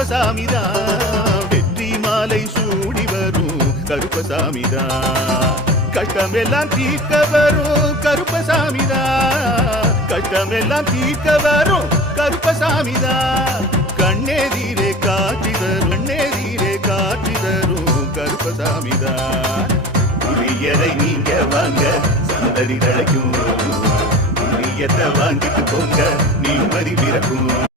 கருப்பசாமிதான் வெற்றி மாலை சூடி வரும் கருப்பசாமிதான் கஷ்டமெல்லாம் தீர்க்க வரும் கருப்பசாமிதான் கஷ்டமெல்லாம் தீர்க்க வரும் கருப்பசாமிதான் கண்ணெதிரே காட்சி தரும் கண்ணெதிரே காட்சி தரும் கருப்பசாமிதான் புரியரை நீங்க வாங்க சந்தடி தழைக்கும் புரியத்தை வாங்கிட்டு போங்க நிம்மதி பிறக்கும்